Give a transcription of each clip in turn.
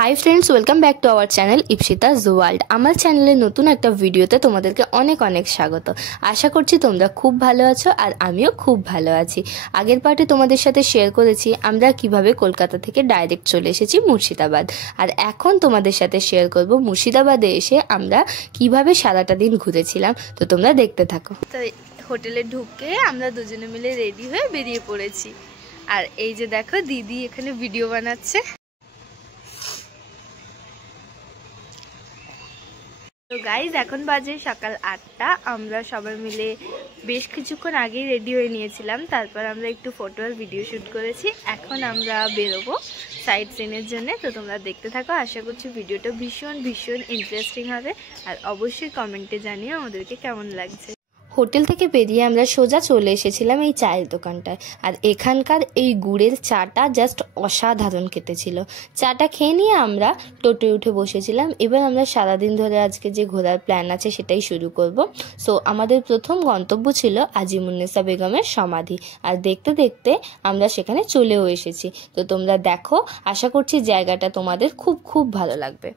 High friends, welcome back to our channel Ipsita's world. আমার চ্যানেলে নতুন একটা ভিডিওতে তোমাদেরকে অনেক অনেক স্বাগত। আশা করছি তোমরা খুব ভালো আছো আর আমিও খুব ভালো আছি। আগের পার্টে তোমাদের সাথে শেয়ার করেছি আমরা কিভাবে কলকাতা থেকে ডাইরেক্ট চলে এসেছি মুর্শিদাবাদ, আর এখন তোমাদের সাথে শেয়ার করব মুর্শিদাবাদে এসে আমরা কিভাবে সারাটা দিন ঘুরেছিলাম। তো তোমরা দেখতে থাকো। তো হোটেলে ঢুকে আমরা দুজনে মিলে রেডি হয়ে বেরিয়ে পড়েছি, আর এই যে দেখো দিদি এখানে ভিডিও বানাচ্ছে। তো গাইজ এখন বাজে সকাল 8টা। আমরা সবাই মিলে বেশ কিছুক্ষণ আগেই রেডি হয়ে নিয়েছিলাম, তারপর আমরা একটু ফটো আর ভিডিও শ্যুট করেছি। এখন আমরা বেরোবো সাইট সিনের জন্য। তো তোমরা দেখতে থাকো, আশা করছি ভিডিওটা ভীষণ ভীষণ ইন্টারেস্টিং হবে, আর অবশ্যই কমেন্টে জানিও আমাদেরকে কেমন লাগছে। হোটেল থেকে বেরিয়ে আমরা সোজা চলে এসেছিলাম এই চায়ের দোকানটায়, আর এখানকার এই গুড়ের চাটা জাস্ট অসাধারণ খেতে ছিল। চাটা খেয়ে নিয়ে আমরা টোটোয় উঠে বসেছিলাম। এবার আমরা সারাদিন ধরে আজকে যে ঘোরার প্ল্যান আছে সেটাই শুরু করব। সো আমাদের প্রথম গন্তব্য ছিল আজিমুন্নেসা বেগমের সমাধি, আর দেখতে দেখতে আমরা সেখানে চলেও এসেছি। তো তোমরা দেখো, আশা করছি জায়গাটা তোমাদের খুব খুব ভালো লাগবে।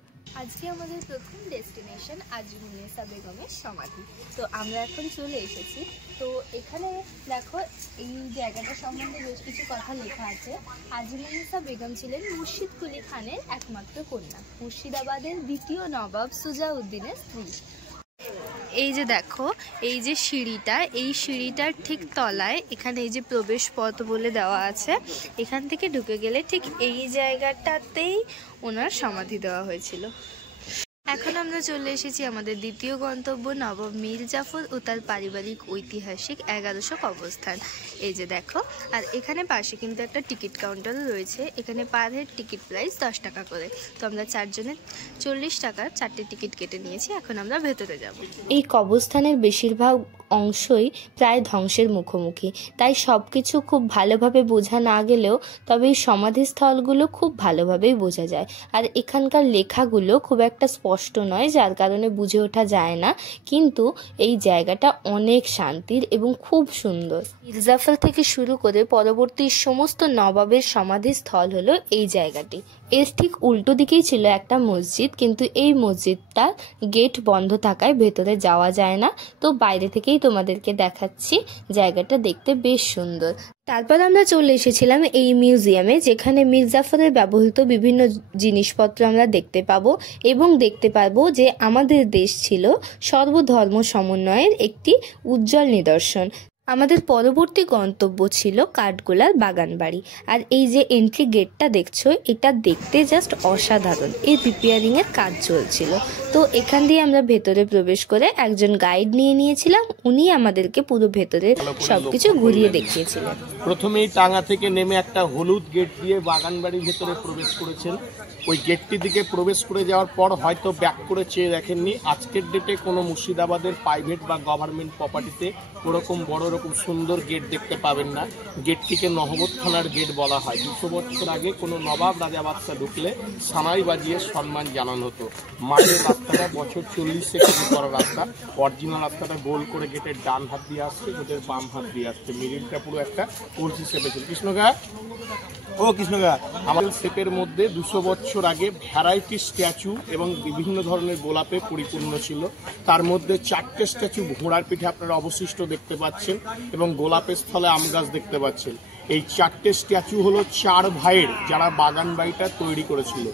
আজকে আমাদের প্রথম ডেস্টিনেশন আজিমুন্নেসা বেগমের সমাধি। তো আমরা এখন চলে এসেছি। তো এখানে দেখো এই জায়গাটা সম্বন্ধে বেশ কিছু কথা লেখা আছে। আজিমুন্নেসা বেগম ছিলেন মুর্শিদ কুলি খানের একমাত্র কন্যা, মুর্শিদাবাদের দ্বিতীয় নবাব সুজাউদ্দিনের স্ত্রী। এই যে দেখো এই যে সিঁড়িটা, এই সিঁড়িটার ঠিক তলায় এখানে এই যে প্রবেশ পথ বলে দেওয়া আছে। এখান থেকে ঢুকে গেলে ঠিক এই জায়গাটাতেই ওনার সমাধি দেওয়া হয়েছিল। এখন আমরা চলে এসেছি আমাদের দ্বিতীয় গন্তব্য নবাব মীর জাফর ও তার পারিবারিক ঐতিহাসিক 1100 কবরস্থান। এই যে দেখো, আর এখানে পাশে কিন্তু একটা টিকিট কাউন্টারও রয়েছে। এখানে পার হেড টিকিট প্রাইস 10 টাকা করে। তো আমরা 4 জনের 40 টাকার 4টে টিকিট কেটে নিয়েছি। এখন আমরা ভেতরে যাব। এই কবরস্থানের বেশিরভাগ অংশই প্রায় ধ্বংসের মুখোমুখি, তাই সব কিছু খুব ভালোভাবে বোঝা না গেলেও তবে এই সমাধিস্থলগুলো খুব ভালোভাবেই বোঝা যায়। আর এখানকার লেখাগুলো খুব একটা স্পষ্ট নয়, যার কারণে বুঝে ওঠা যায় না, কিন্তু এই জায়গাটা অনেক শান্তির এবং খুব সুন্দর। মির্জাফর থেকে শুরু করে পরবর্তী সমস্ত নবাবের সমাধিস্থল হলো এই জায়গাটি। এর ঠিক উল্টো দিকেই ছিল একটা মসজিদ, কিন্তু এই মসজিদটা গেট বন্ধ থাকায় ভেতরে যাওয়া যায় না। তো বাইরে থেকেই তোমাদেরকে দেখাচ্ছি, জায়গাটা দেখতে বেশ সুন্দর। তারপর আমরা চলে এসেছিলাম এই মিউজিয়ামে, যেখানে মির্জাফরের ব্যবহৃত বিভিন্ন জিনিসপত্র আমরা দেখতে পাবো এবং দেখতে পারবো যে আমাদের দেশ ছিল সর্বধর্ম সমন্বয়ের একটি উজ্জ্বল নিদর্শন। আমাদের পরবর্তী গন্তব্য ছিল কাঠগোলার বাগান বাড়ি, আর এই যে এন্ট্রি গেটটা দেখছো, এটা দেখতে জাস্ট অসাধারণ। এর রিপেয়ারিং এর কাজ চলছিল। তো এখান দিয়ে আমরা ভেতরে প্রবেশ করে একজন গাইড নিয়ে নিয়েছিলাম। উনি আমাদেরকে পুরো ভেতরে সবকিছু ঘুরিয়ে দেখিয়েছিলেন। প্রথমেই টাঙ্গা থেকে নেমে একটা হলুদ গেট দিয়ে বাগান বাড়ির ভেতরে প্রবেশ করেছেন। ওই গেটটি দিকে প্রবেশ করে যাওয়ার পর হয়তো ব্যাক করে চেয়ে দেখেননি। আজকের ডেটে কোনো মুর্শিদাবাদের প্রাইভেট বা গভর্নমেন্ট প্রপার্টিতে ওরকম বড় রকম সুন্দর গেট দেখতে পাবেন না। গেটটিকে নহবত খানার গেট বলা হয়। 200 বছর আগে কোনো নবাব রাজা বাদশা ঢুকলে সানাই বাজিয়ে সম্মান জানানো হতো। মাঠের রাস্তাটা বছর 40 থেকে করা রাস্তা। অরিজিনাল রাস্তাটা গোল করে গেটের ডান হাত দিয়ে আসছে, গেটের বাম হাত দিয়ে আসছে। মিডিলটা পুরো একটা কলসি শেপে ছিল। কৃষ্ণঘাট আমাদের শেপের মধ্যে 200 বছর আগে ভ্যারাইটি স্ট্যাচু এবং বিভিন্ন ধরনের গোলাপে পরিপূর্ণ ছিল। তার মধ্যে 4টে স্ট্যাচু ঘোড়ার পিঠে আপনারা অবশিষ্ট দেখতে পাচ্ছেন, এবং গোলাপের স্থলে আম গাছ দেখতে পাচ্ছেন। এই 4টে স্ট্যাচু হলো 4 ভাইয়ের, যারা বাগান বাড়িটা তৈরি করেছিল।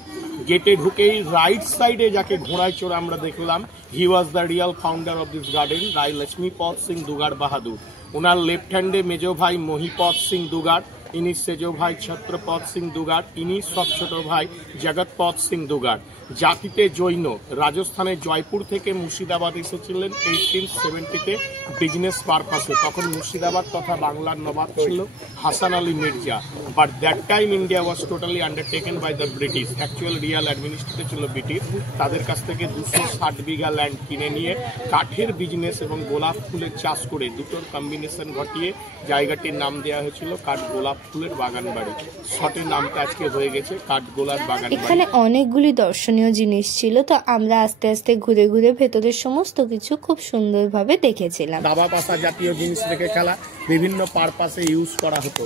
গেটে ঢুকেই রাইট সাইডে যাকে ঘোড়ায় চড়ে আমরা দেখলাম, he was the real founder of this garden, Rai Lakshmipad Singh Dugar Bahadur. ওনার লেফট হ্যান্ডে মেজো ভাই মহিপদ সিং দুগাড়, ইনি সেজো ভাই ছত্রপদ সিং দুগাড়, ইনি সব ছোট ভাই জগৎপদ সিং দুগাড়। জাতিতে জৈন, রাজস্থানের জয়পুর থেকে মুর্শিদাবাদ এসেছিলেন 1870-তে বিজনেস পারপাসে। তখন মুর্শিদাবাদ তথা বাংলার নবাব ছিল Hasan Ali Mirza, but that time India was totally undertaken by the British. Actual real administrator ছিল ব্রিটিশ। তাদের কাছ থেকে 260 বিঘা ল্যান্ড কিনে নিয়ে কাঠের বিজনেস এবং গোলাপ ফুলের চাষ করে দুটোর কম্বিনেশন ঘটিয়ে জায়গাটির নাম দেওয়া হয়েছিল কাঠ গোলাপ ফুলের বাগান বাড়ি। শর্টের নামটা আজকে হয়ে গেছে কাঠগোলার বাগান বাড়ি। এখানে অনেকগুলি দর্শনীয় জিনিস ছিল, তো আমরা আস্তে আস্তে ঘুরে ঘুরে ভেতরের সমস্ত কিছু খুব সুন্দরভাবে দেখেছিলাম। দাবা পাশা জাতীয় জিনিস রেখে খেলা, বিভিন্ন পারপাসে ইউজ করা হতো।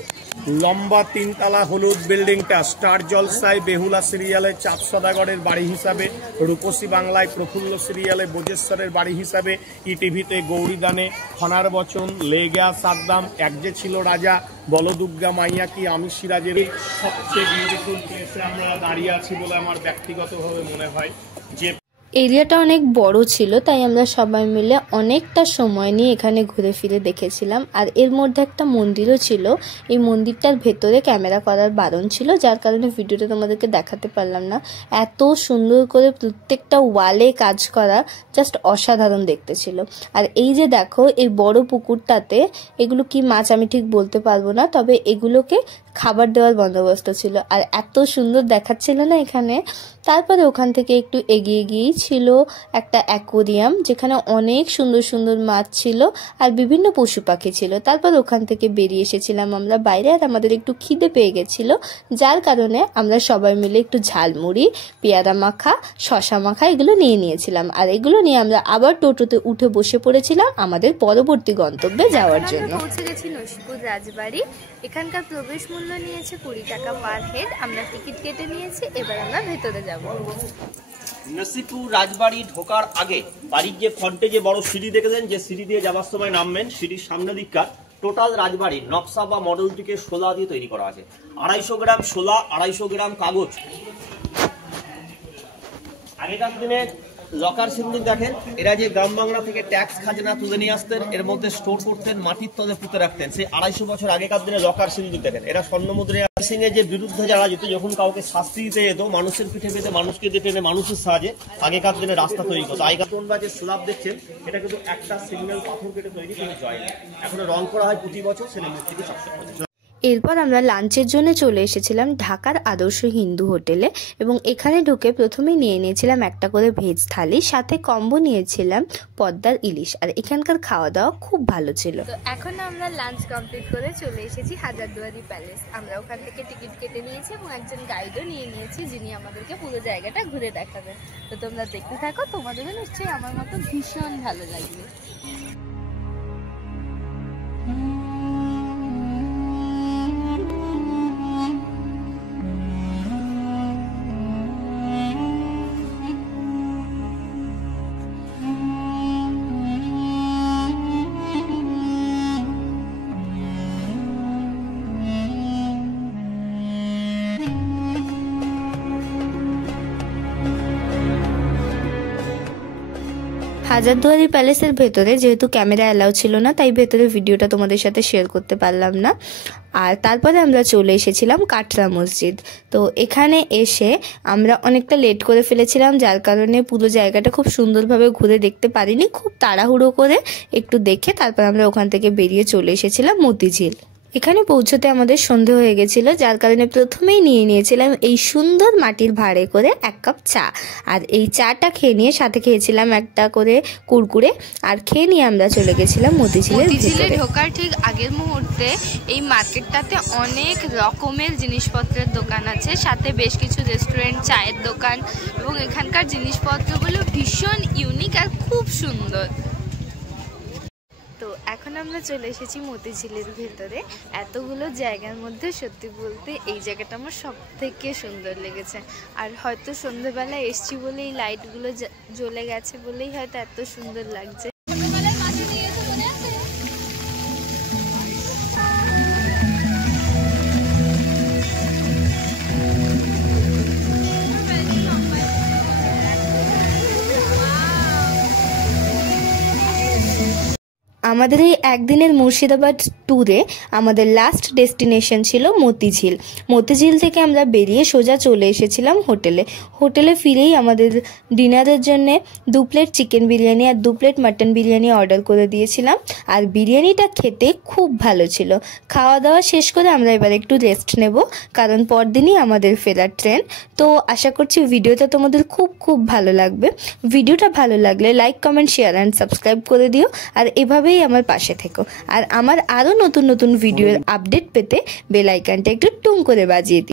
লম্বা 3 তলা হলুদ বিল্ডিংটা স্টার জলসায় বেহুলা সিরিয়ালে চাঁদ সদাগরের বাড়ি হিসাবে, রূপসী বাংলায় প্রফুল্ল সিরিয়ালে বোজেশ্বরের বাড়ি হিসাবে, ইটিভিতে গৌরীদানে, ফনার বচন, লেগা সাদ্দাম, এক যে ছিল রাজা, বলদুর্গা মাইয়া কি, আমি সিরাজের সবচেয়ে বিউটিফুল প্লেসে আমরা দাঁড়িয়ে আছি বলে আমার ব্যক্তিগতভাবে মনে হয়। যে এরিয়াটা অনেক বড় ছিল, তাই আমরা সবাই মিলে অনেকটা সময় নিয়ে এখানে ঘুরে ফিরে দেখেছিলাম। আর এর মধ্যে একটা মন্দিরও ছিল, এই মন্দিরটার ভেতরে ক্যামেরা করার বারণ ছিল, যার কারণে ভিডিওটা তোমাদেরকে দেখাতে পারলাম না। এত সুন্দর করে প্রত্যেকটা ওয়ালে কাজ করা, জাস্ট অসাধারণ দেখতে ছিল। আর এই যে দেখো এই বড় পুকুরটাতে এগুলো কি মাছ আমি ঠিক বলতে পারবো না, তবে এগুলোকে খাবার দেওয়ার বন্দোবস্ত ছিল, আর এত সুন্দর দেখাচ্ছিল না এখানে। তারপরে ওখান থেকে একটু এগিয়ে গিয়েই ছিল একটা অ্যাকোরিয়াম, যেখানে অনেক সুন্দর সুন্দর মাছ ছিল আর বিভিন্ন পশু পাখি ছিল। তারপর ওখান থেকে বেরিয়ে এসেছিলাম আমরা বাইরে, আর আমাদের একটু খিদে পেয়ে গেছিল, যার কারণে আমরা সবাই মিলে একটু ঝালমুড়ি, পেয়ারা মাখা, শশা মাখা এগুলো নিয়ে নিয়েছিলাম। আর এগুলো নিয়ে আমরা আবার টোটোতে উঠে বসে পড়েছিলাম আমাদের পরবর্তী গন্তব্যে যাওয়ার জন্য। পৌঁছে গেছি নসিপুর রাজবাড়ি। এখানকার প্রবেশ মূল্য নিয়েছে 20 টাকা পার হেড। আমরা টিকিট কেটে নিয়েছি, এবার আমরা ভেতরে যাব। নসিপুর রাজবাড়ি ঢোকার আগে বাড়ির যে ফ্রন্টে যে বড় সিঁড়ি দেখেছেন, যে সিঁড়ি দিয়ে যাওয়ার সময় নামবেন, সিঁড়ির সামনে দিককার টোটাল রাজবাড়ির নকশা বা মডেলটিকে শোলা দিয়ে তৈরি করা আছে। 250 গ্রাম শোলা, 250 গ্রাম কাগজ। আগেকার দিনে লকার সিন্দুক দেখেন, এরা যে গ্রাম বাংলা থেকে ট্যাক্স খাজনা তুলে নিয়ে আসতেন, এর মধ্যে স্টোর করতেন, মাটির তলে পুঁতে রাখতেন। সেই 250 বছর আগেকার দিনে লকার সিন্দুক দেখেন। এরা স্বর্ণ মুদ্রা সিং এর যে বিরুদ্ধে যারা যেত, যখন কাউকে শাস্তি দিতে যেত, মানুষের পিঠে পেতে মানুষকে টেনে মানুষের সাহায্যে আগেকার দিনে রাস্তা তৈরি করতো। আগেকার তোমরা যে স্ল্যাব দেখছেন, এটা কিন্তু একটা সিঙ্গেল পাথর কেটে তৈরি, কোনো জয় নেই। এখন রং করা হয় প্রতি বছর, সেটা মূর্তিকে সবসময়। এরপর আমরা লাঞ্চের জন্য চলে এসেছিলাম ঢাকার আদর্শ হিন্দু হোটেলে, এবং এখানে ঢুকে প্রথমেই নিয়ে নিয়েছিলাম একটা করে ভেজ থালি, সাথে কম্বো নিয়েছিলাম পদ্মার ইলিশ। আর এখানকার খাওয়া দাওয়া খুব ভালো ছিল। তো এখন আমরা লাঞ্চ কমপ্লিট করে চলে এসেছি হাজারদুয়ারি প্যালেস। আমরা ওখান থেকে টিকিট কেটে নিয়েছি এবং একজন গাইডও নিয়ে নিয়েছি, যিনি আমাদেরকে পুরো জায়গাটা ঘুরে দেখাবেন। তো তোমরা দেখতে থাকো, তোমাদেরও নিশ্চয়ই আমার মতো ভীষণ ভালো লাগবে। হাজারদুয়ারি প্যালেসের ভেতরে যেহেতু ক্যামেরা অ্যালাউ ছিল না, তাই ভেতরে ভিডিওটা তোমাদের সাথে শেয়ার করতে পারলাম না। আর তারপরে আমরা চলে এসেছিলাম কাটরা মসজিদ। তো এখানে এসে আমরা অনেকটা লেট করে ফেলেছিলাম, যার কারণে পুরো জায়গাটা খুব সুন্দরভাবে ঘুরে দেখতে পারিনি। খুব তাড়াহুড়ো করে একটু দেখে তারপর আমরা ওখান থেকে বেরিয়ে চলে এসেছিলাম মতিঝিল। এখানে পৌঁছতে আমাদের সন্ধে হয়ে গেছিল, যার কারণে প্রথমেই নিয়ে নিয়েছিলাম এই সুন্দর মাটির ভাঁড়ে করে 1 কাপ চা। আর এই চাটা খেয়ে নিয়ে সাথে খেয়েছিলাম একটা করে কুরকুরে, আর খেয়ে নিয়ে আমরা চলে গেছিলাম মতিঝিলে। ঢোকার ঠিক আগের মুহূর্তে এই মার্কেটটাতে অনেক রকমের জিনিসপত্রের দোকান আছে, সাথে বেশ কিছু রেস্টুরেন্ট, চায়ের দোকান, এবং এখানকার জিনিসপত্রগুলো ভীষণ ইউনিক আর খুব সুন্দর। তো এখন আমরা চলে এসেছি মতিঝিলের ভেতরে। এতগুলো জায়গার মধ্যে সত্যি বলতে এই জায়গাটা আমার সব থেকে সুন্দর লেগেছে। আর হয়তো সন্ধ্যেবেলায় এসছি বলে এই লাইটগুলো জ্বলে গেছে বলেই হয়তো এত সুন্দর লাগছে। আমাদের এই একদিনের মুর্শিদাবাদ ট্যুরে আমাদের লাস্ট ডেস্টিনেশন ছিল মতিঝিল। মতিঝিল থেকে আমরা বেরিয়ে সোজা চলে এসেছিলাম হোটেলে ফিরেই আমাদের ডিনারের জন্যে 2 প্লেট চিকেন বিরিয়ানি আর 2 প্লেট মাটন বিরিয়ানি অর্ডার করে দিয়েছিলাম। আর বিরিয়ানিটা খেতে খুব ভালো ছিল। খাওয়া দাওয়া শেষ করে আমরা এবার একটু রেস্ট নেব, কারণ পরদিনই আমাদের ফেরার ট্রেন। তো আশা করছি ভিডিওটা তোমাদের খুব ভালো লাগবে। ভিডিওটা ভালো লাগলে like, comment, share and subscribe করে দিও। আর এভাবেই আমার পাশে থেকো। আর আমার আরও নতুন ভিডিওর আপডেট পেতে বেল আইকনটা একটু টুং করে বাজিয়ে দিও।